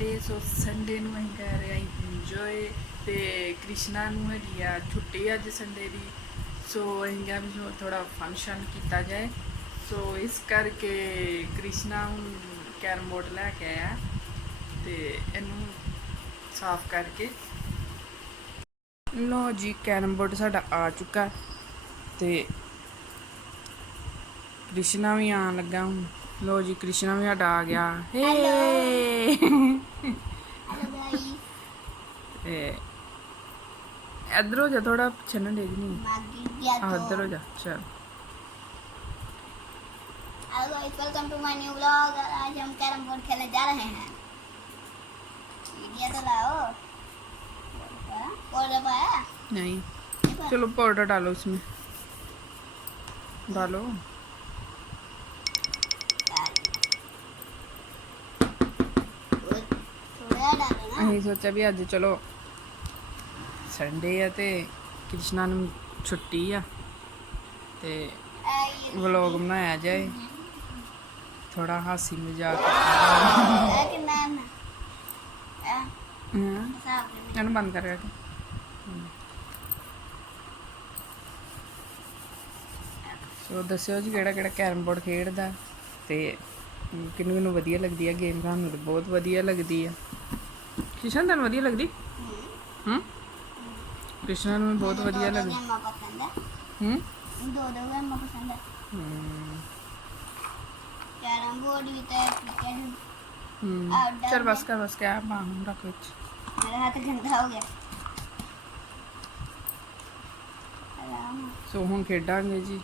Sunday ਸੋ Sunday ਨੂੰ ਅਸੀਂ ਕਰ ਰਹੇ ਹਾਂ ਇੰਜੋਏ ਤੇ ਕ੍ਰਿਸ਼ਨਾ ਨੂੰ ਹੈਗੀ ਆ ਛੁੱਟੀ ਅੱਜ ਸੰਡੇ ਦੀ। ਸੋ ਅਸੀਂ ਕਿਹਾ ਵੀ ਥੋੜਾ ਫੰਕਸ਼ਨ ਕੀਤਾ ਜਾਏ। ਸੋ ਇਸ ਕਰਕੇ ਕ੍ਰਿਸ਼ਨਾ ਹੁਣ ਕੈਰਮ ਬੋਰਡ ਲੈ ਕੇ ਆਇਆ ਤੇ ਇਹਨੂੰ ਸਾਫ਼ ਕਰਕੇ। ਲੋ ਜੀ, ਕੈਰਮ ਬੋਰਡ ਸਾਡਾ ਆ ਚੁੱਕਾ ਤੇ ਕ੍ਰਿਸ਼ਨਾ ਵੀ ਆਣ ਲੱਗਾ ਹੁਣ। लो जी कृष्णा भी हटा आ गया। हे! इधर हो जा थोड़ा छन देख नहीं हाँ तो। इधर हो जा चल welcome to my new blog आज हम कैरम बोर्ड खेलने जा रहे हैं। तो लाओ। पाउडर पाया नहीं। चलो पाउडर डालो उसमें। डालो। ਅਸੀਂ ਸੋਚਿਆ ਵੀ ਅੱਜ ਚਲੋ ਸੰਡੇ ਆ ਤੇ ਕ੍ਰਿਸ਼ਨਾ ਨੂੰ ਛੁੱਟੀ ਆ ਤੇ ਵਲੌਗ ਬਣਾਇਆ ਜਾਏ। ਥੋੜਾ ਹਾਸੀ ਮਜ਼ਾਕ ਕਿ ਮੈਂ ਹਾਂ ਇਹਨੂੰ ਬੰਦ ਕਰ ਕੇ ਸੋ ਦੱਸਿਓ ਜੀ ਕਿਹੜਾ ਕਿਹੜਾ ਕੈਰਮ ਬੋਰਡ ਖੇਡਦਾ ਤੇ ਕਿੰਨੂੰ ਨੂੰ ਵਧੀਆ ਲੱਗਦੀ ਆ ਗੇਮ, ਤੁਹਾਨੂੰ ਬਹੁਤ ਵਧੀਆ ਲੱਗਦੀ ਆ। ਕ੍ਰਿਸ਼ਨ ਤੁਹਾਨੂੰ ਵਧੀਆ ਲੱਗਦੀ? ਹਮ ਕ੍ਰਿਸ਼ਨ ਨੂੰ ਬਹੁਤ ਵਧੀਆ ਲੱਗਦੀ। ਮੈਨੂੰ ਪਸੰਦ ਦੋ ਦੋ ਗੇਮਾਂ ਪਸੰਦ ਹੈ। ਹੂੰ। ਕੈਰਮ ਬੋਰਡ ਵੀ ਤੇ ਕ੍ਰਿਕਟ ਹੂੰ। ਚਲ ਬਸ ਕਰ ਬਸ ਕਰ ਹੁਣ ਖੇਡਾਂਗੇ ਜੀ।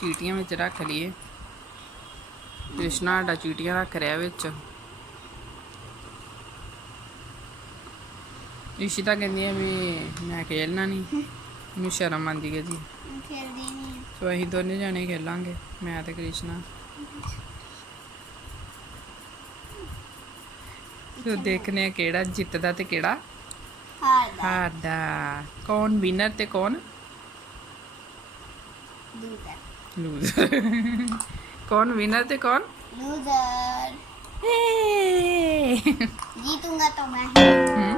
ਚੀਟੀਆਂ ਵਿੱਚ ਰੱਖ ਲਈਏ। ਕ੍ਰਿਸ਼ਨਾ ਸਾਡਾ ਚੀਟੀਆਂ ਰੱਖ ਰਿਹਾ ਵਿੱਚ। ईशिता कहती है भी मैं खेलना नहीं। मैं शर्म आती है। जी तो अही दोनों जने खेला मैं तो कृष्णा। तो देखने केड़ा जितदा ते केड़ा? हारदा। कौन विनर ते कौन? कौन विनर ते कौन? जीतूँगा तो मैं। हम्म।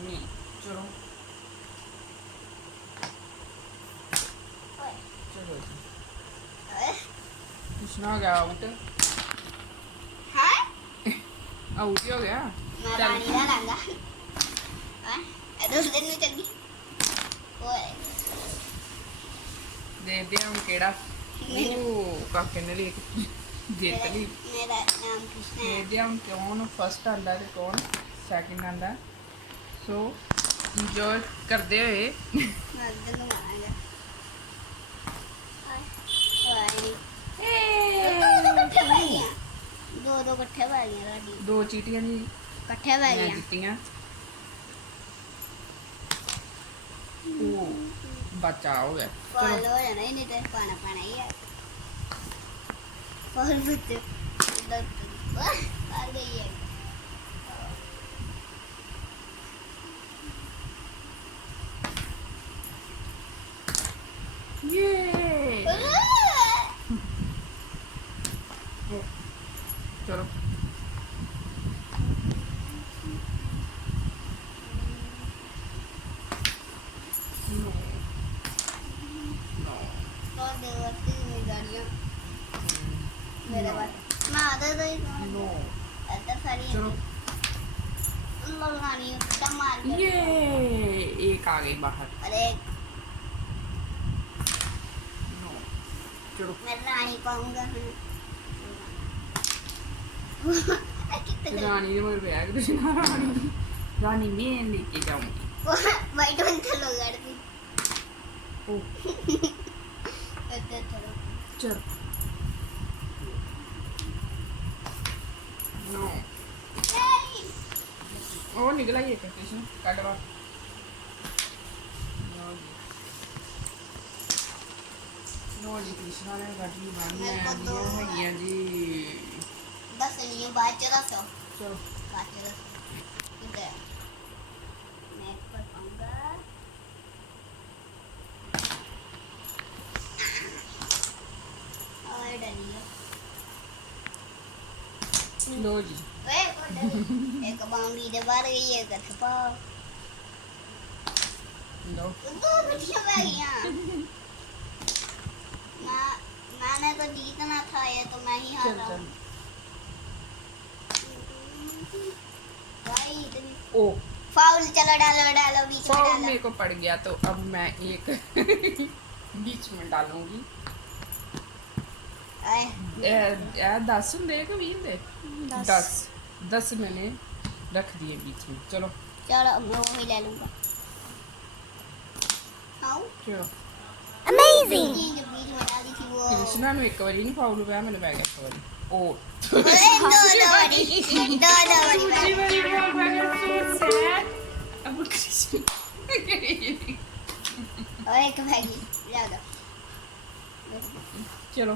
ਨਹੀਂ ਚਲੋ। ਚਲੋ ਕੁਛ ਨਾ ਗਿਆ ਆਊਟ ਹੈ? ਆਊਟ ਹੋ ਗਿਆ। ਮੈਂ ਪਾਣੀ ਦਾ ਲਾਂਗਾ ਹਾਂ? ਦੋ ਦਿਨ ਨੂੰ ਚੱਲੀ ਓਏ। ਦੇਖਦੇ ਹਾਂ ਕਿਹੜਾ। ਉਹ ਕਾਕੇ ਨੇ ਲਈ ਜਿੱਤ ਲਈ। ਮੇਰਾ ਨਾਮ ਕਿਸ਼ਨ ਹੈ? ਦੇਖਦੇ ਹਾਂ ਕੌਣ ਫਸਟ ਆਂਦਾ ਤੇ ਕੌਣ ਸੈਕਿੰਡ ਆਂਦਾ। ਸੋ ਇੰਜੋਏ ਕਰਦੇ ਹੋਏ ਦੋ ਦੋ ਇਕੱਠੇ ਬੈ ਗਈਆਂ ਸਾਡੀ ਦੋ ਚੀਟੀਆਂ ਦੀ ਇਕੱਠੇ ਬੈ ਮੈਂ ਗਈਆਂ ਜਿੱਤੀਆਂ ਉਹ ਬਚਾ ਹੋ ਗਿਆ ਪਾਲ ਹੋ ਜਾਣਾ ਇਹਨੇ ਤੇ ਪਾਣਾ ਪਾਣਾ ਹੀ ਆ ਪਾਲ ਵਿੱਚ ਦੱਤ ਆ ਗਈ ਹੈ ये एक आ गई बाहर अरे नो चलो मैं रानी पाऊँगा रानी ने मगर बैग तो ना रानी रानी मैं लेके जाऊँगी वाइट वन चलो गाड़ी ओ चलो चल नो निकला ये कृष्ण काटवा लो जी कृष्णा ने काटी बानी है ये है जी बस ये बात चला सो। चलो बात चला इधर मैं पर पंगा और डलियो लो जी। एक है छुपा दो दो मैं मैंने तो जीतना था ये तो मैं ही हारा हूँ ओ फाउल चलो डालो डालो बीच में डालो मेरे को पड़ गया तो अब मैं एक बीच में डालूँगी दस हे कभी 20 दस मैंने रख दिए बीच में चलो चलो मैं वही ले लूंगा हाउ चलो अमेजिंग जो बीच में डाली थी वो कृष्णा ਨੂੰ ਇੱਕ ਵਾਰੀ ਨਹੀਂ ਫਾਉਲ ਪਿਆ ਮੈਨੂੰ ਪੈ ਗਿਆ ਇੱਕ ਵਾਰੀ ਉਹ ओए, दो दो वाली दो दो वाली ਦੂਜੀ ਵਾਰੀ ਫਾਉਲ ਪੈ ਗਿਆ ਸੋ ਸੈਡ ਅਬ ਕ੍ਰਿਸ਼ਨ और एक बह गई ले दो ਚਲੋ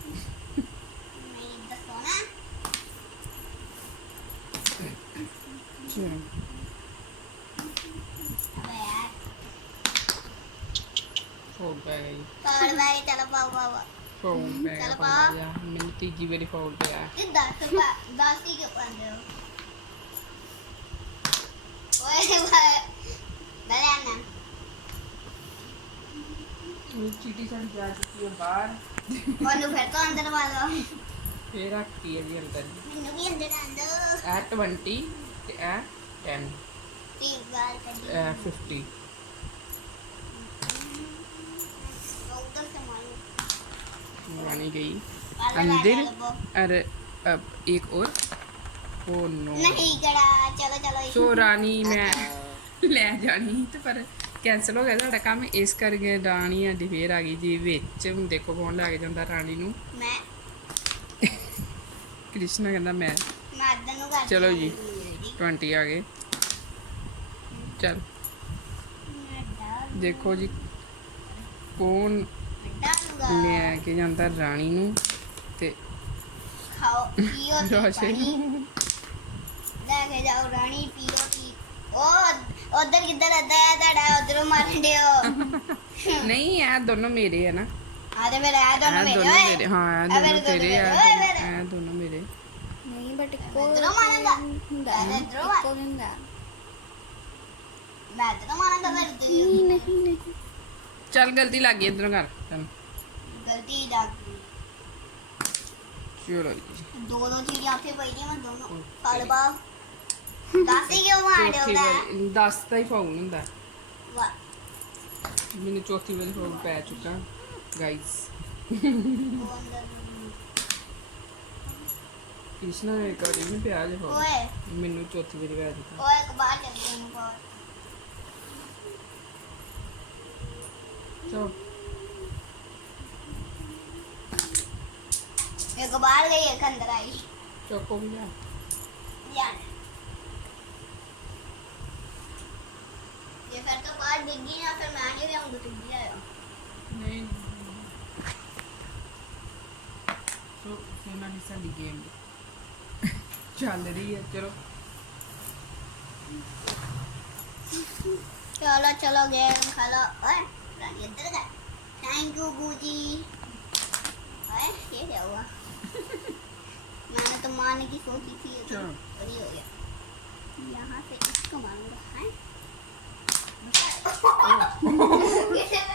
ఫోర్ బ్యాగ్ ఫోర్ బ్యాగ్ చాలా బాబా ఫోర్ బ్యాగ్ చాలా मैंने तीजी वाली फोड़ दिया ये दस दस ही क्यों बन रहे हो ओए भाई भले आना चीटी साड़ी जा चुकी है बाहर और फिर तो अंदर वाला ਫੇਰ ਰੱਖੀ ਹੈ ਜੀ ਅੰਦਰ मैंने भी अंदर अंदर ਇਹ 20 ਤੇ ਇਹ 10 तीन बार कर दी ਇਹ 50 उधर से मारो बनी गई पाला अंदर डालो वो। और अब एक और ओ नो नहीं करा चलो चलो ਸੋ ਰਾਣੀ ਮੈਂ ਲੈ ਜਾਣੀ ਸੀ ਤੇ ਪਰ ਕੈਨਸਲ ਹੋ ਗਿਆ ਸਾਡਾ ਕੰਮ ਇਸ ਕਰਕੇ ਰਾਣੀ ਸਾਡੀ ਫੇਰ ਆ ਗਈ ਜੀ ਵਿੱਚ ਹੁਣ ਦੇਖੋ ਕੌਣ ਲੈ ਕੇ ਜਾਂਦਾ ਰਾਣੀ ਨੂੰ मैं ਕ੍ਰਿਸ਼ਨਾ ਕਹਿੰਦਾ ਮੈਂ। ਮਰਦ ਨੂੰ ਕਰ ਚਲੋ ਜੀ 20 ਆ ਗਏ। ਚਲ। ਦੇਖੋ ਜੀ ਕੌਣ ਲੈ ਕੇ ਜਾਂਦਾ ਰਾਣੀ ਨੂੰ ਤੇ ਖਾਓ ਪੀਓ ਪਾਣੀ ਲੈ ਕੇ ਜਾਓ ਰਾਣੀ ਪੀਓ ਪੀ ਉਹ ਉਧਰ ਕਿੱਧਰ ਅੱਧਾ ਹੈ ਤੁਹਾਡਾ ਉਧਰੋਂ ਮਾਰਨ ਦਿਓ ਨਹੀਂ ਇਹ ਦੋਨੋਂ ਮੇਰੇ ਆ ਨਾ। ਆ ਤੇ ਮੇਰਾ ਇਹ ਦੋਨੋਂ ਮੇਰੇ ਹਾਂ ਇਹ ਦੋਨੋਂ ਤੇਰੇ ਆ। ਮੈਂ ਤਾਂ ਮਾਰਾਂਗਾ ਗਲਤੀ ਨਹੀਂ ਨਹੀਂ ਨਹੀਂ ਚੱਲ ਗਲਤੀ ਲੱਗ ਗਈ ਇਧਰੋਂ ਕਰ ਤੈਨੂੰ ਗਲਤੀ ਲੱਗ ਗਈ। ਚਲੋ ਜੀ। ਦੋ ਦੋ ਚੀਜ਼ਾਂ ਉੱਥੇ ਪਈਆਂ ਮੈਂ ਦੋਨੋਂ ਕਲਬਾ ਦੱਸ ਹੀ ਕਿਉਂ ਮਾਰਿਆ ਦੱਸ ਤਾਂ ਹੀ ਫਾਉਨ ਹੁੰਦਾ। ਮੈਨੂੰ ਚੌਥੀ ਵਾਰੀ ਫਾਉਨ ਪੈ ਚੁੱਕਾ ਗਾਈਸ वो अंदर ਕ੍ਰਿਸ਼ਨਾ ਨੇ ਇੱਕ ਵਾਰੀ ਨਹੀਂ ਪਿਆ ਜੇ ਫਾਉਲ ओए ਮੈਨੂੰ ਚੌਥੀ ਵਾਰੀ ਪੈ ਚੁੱਕਾ ओए एक बार चल गए मुझको ਚਲੋ एक बार गई एक अंदर आई ਚੋਕੋ ਵੀ ਆ यार ये फिर तो बाहर डिग्गी ना फिर मैं नहीं आऊंगा तू भी आया ਨਹੀਂ ਸੋ ਇਹਨਾਂ ਦੀ ਸਾਡੀ ਗੇਮ ਚੱਲ ਰਹੀ ਹੈ ਚਲੋ चलो चलो गेम खेलो ओए रानी अंदर गए थैंक यू बूजी ओए ये क्या हुआ मैंने तो मारने की सोची थी ये तो चलो। बड़ी हो गया यहाँ से इसको मारूंगा हैं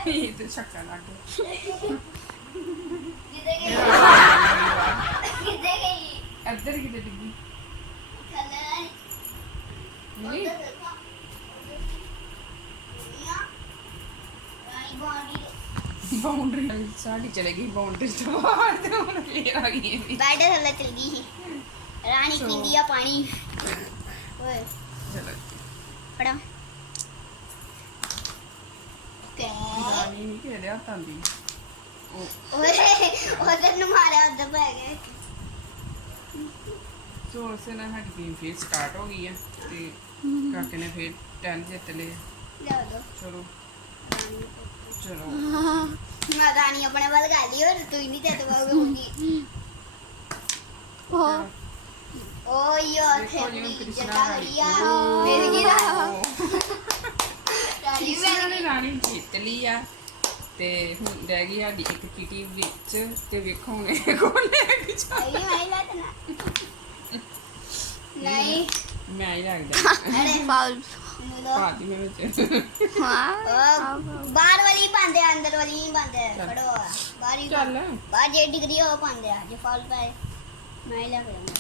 ਇਹ ਤੇ ਛੱਕਾ ਲੱਗ ਗਿਆ किधर गई किधर गई ఉంది बाउंड्री साड़ी चलेगी बाउंड्री तो बाहर तो ले आ गई बैठे चले चल गई रानी की दिया पानी ओए चलो पड़ा ओके रानी नहीं कह रहा तांदी ओए ਸੋ ਉਸੇ ਨਾਲ ਸਾਡੀ ਗੇਮ ਫੇਰ ਸਟਾਰਟ ਹੋ ਗਈ ਹੈ ਤੇ ਕਾਕੇ ਨੇ ਫੇਰ 10 ਜਿੱਤ ਲਏ ਲਿਆ ਦੋ ਚਲੋ ਚਲੋ ਮੈਂ ਰਾਣੀ ਆਪਣੇ ਵੱਲ ਕਰ ਲਈ ਔਰ ਤੂੰ ਹੀ ਨਹੀਂ ਤੇ ਤੂੰ ਹੋਊਗੀ ਉਹ ਓ ਯਾਰ ਦੇਖੋ ਜੀ ਹੁਣ ਕ੍ਰਿਸ਼ਨਾ ਜੱਟਾ ਰਾਣੀ। ਕਰੀਆ ਮੇਰੀ ਕੀ ਰਾਣੀ ਕ੍ਰਿਸ਼ਨਾ ਨੇ ਰਾਣੀ ਜਿੱਤ ਲਈ ਆ ਤੇ ਹੁਣ ਰਹਿ ਗਈ ਸਾਡੀ ਇੱਕ ਚੀਟੀ ਵਿੱਚ ਤੇ ਵੇਖੋ ਹੁਣ ਇਹ ਕੋਲ ਲੈ ਕੇ ਜਾ ਆਈ ਆਈ ਲਾ ਤਨਾ ਨਹੀਂ। ਮੈਂ ਹੀ ਲੱਗਦਾ ਅਰੇ ਦੋ ਪਾਤੀ ਮੈਂ ਵਿੱਚ। ਹਾਂ। ਬਾਹਰ ਵਾਲੀ ਪਾਉਂਦੇ ਆ, ਅੰਦਰ ਵਾਲੀ ਨਹੀਂ ਪਾਉਂਦੇ ਆ, ਬਾਹਰ ਹੀ ਚੱਲ। ਬਾਹਰ ਜੇ ਡਿਗਰੀ ਉਹ ਪਾਉਂਦੇ ਆ ਜੇ ਫਾਲ ਪਏ। ਮੈਂ ਹੀ ਲੈ ਕੇ ਆਉਂਦਾ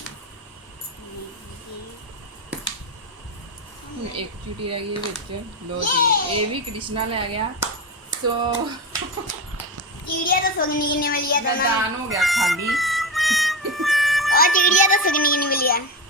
ਹੁਣ ਇੱਕ ਚੀਟੀ ਰਹਿ ਗਈ ਵਿੱਚ। ਲੋ ਜੀ ਇਹ ਵੀ ਕ੍ਰਿਸ਼ਨਾ ਲੈ ਗਿਆ। ਸੋ ਚੀੜੀਆਂ ਤਾਂ ਸੁਗਨੀ ਕਿੰਨੀ ਮਿਲੀ ਆ ਤੁਹਾਨੂੰ। ਮੈਦਾਨ ਹੋ ਗਿਆ ਖਾਲੀ। ਉਹ ਚੀੜੀਆਂ ਤਾਂ ਸੁਗਨੀ ਕਿੰਨੀ ਮਿਲੀ ਆ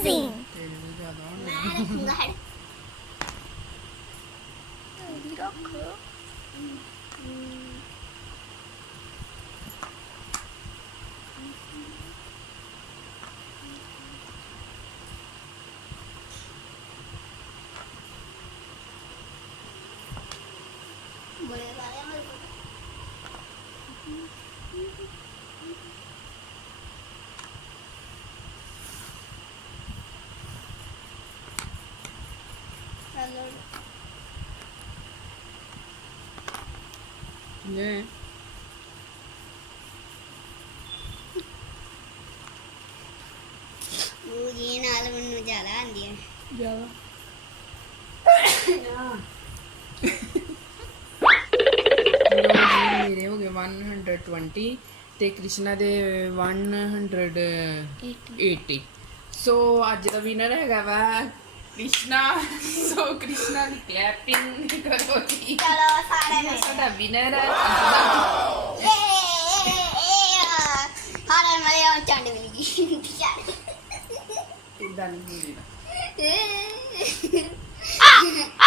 amazing. Miracle. ਹੈਲੋ ਨੇ ਉਹ ਜੀ ਨਾਲ ਮੈਨੂੰ ਜ਼ਿਆਦਾ ਆਉਂਦੀ ਹੈ ਜ਼ਿਆਦਾ ਮੇਰੇ ਹੋ ਗਏ 120 ਤੇ ਕ੍ਰਿਸ਼ਨਾ ਦੇ 180 ਸੋ ਅੱਜ ਦਾ ਵਿਨਰ ਹੈਗਾ ਵਾ Krishna, so Krishna clapping karoti. Chalo, sare so the winner wow. is Hara Malayalam chand viligi. Tiddan. Ah!